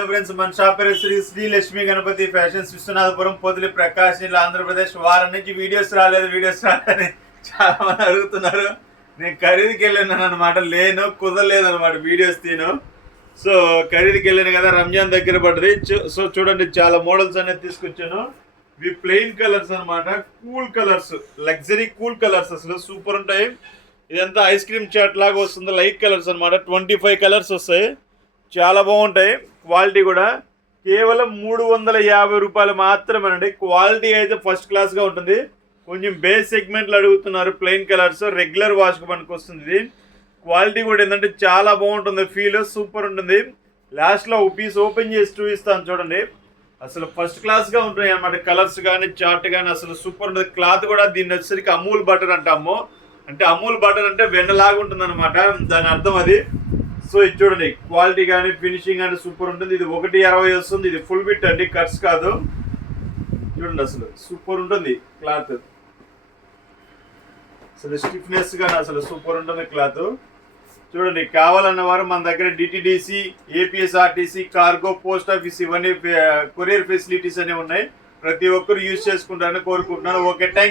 Hello friends, మన shop పేరు Shri Lakshmi Ganapati fashions, Viswanathapuram, Podili, Prakash జిల్లా, ఆంధ్రప్రదేశ్. వారం నుంచి వీడియోస్ రాలేదని చాలా మంది అడుగుతున్నారు. నేను ఖరీదుకి వెళ్ళాను అనమాట, కుదరలేదు అనమాట వీడియోస్ తీను. సో ఖరీదుకి వెళ్ళాను కదా, రంజాన్ దగ్గర పడ్డది. సో చూడండి, చాలా మోడల్స్ అనేది తీసుకొచ్చాను. ఇవి ప్లెయిన్ కలర్స్ అనమాట, cool colours, luxury cool colours, అసలు సూపర్ ఉంటాయి. ఇదంతా ఐస్ క్రీమ్ చాట్ లాగా వస్తుంది, లైట్ కలర్స్ అనమాట. 25 కలర్స్ వస్తాయి, చాలా బాగుంటాయి. క్వాలిటీ కూడా కేవలం 350 రూపాయలు మాత్రమేనండి. క్వాలిటీ అయితే ఫస్ట్ క్లాస్గా ఉంటుంది. కొంచెం బేస్ సెగ్మెంట్లు అడుగుతున్నారు, ప్లెయిన్ కలర్స్, రెగ్యులర్ వాష్కి పనికి వస్తుంది. ఇది క్వాలిటీ కూడా ఏంటంటే చాలా బాగుంటుంది, ఫీల్ సూపర్ ఉంటుంది. లాస్ట్లో ఒక పీస్ ఓపెన్ చేసి చూపిస్తాను చూడండి, అసలు ఫస్ట్ క్లాస్గా ఉంటాయి అన్నమాట. కలర్స్ కానీ చార్ట్ కానీ అసలు సూపర్ ఉంటుంది. క్లాత్ కూడా దీన్ని వచ్చేసరికి అమూల్ బటర్ అంటాము. అంటే అమూల్ బటర్ అంటే వెన్నలాగా ఉంటుంది అనమాట, దాని అర్థం అది. సో ఇది చూడండి, క్వాలిటీ కానీ ఫినిషింగ్ కానీ సూపర్ ఉంటుంది. ఇది 1.60 వస్తుంది. ఇది ఫుల్ బిట్ అండి, కట్స్ కాదు. చూడండి అసలు సూపర్ ఉంటుంది క్లాత్, అసలు స్టిఫ్నెస్ కానీ అసలు సూపర్ ఉంటుంది క్లాత్. చూడండి, కావాలన్న వారు మన దగ్గర DTDC, APSRTC, cargo, post office ఇవన్నీ కొరియర్ ఫెసిలిటీస్ అనేవి ఉన్నాయి. ప్రతి ఒక్కరు యూజ్ చేసుకుంటారని కోరుకుంటున్నాను. Okay, thank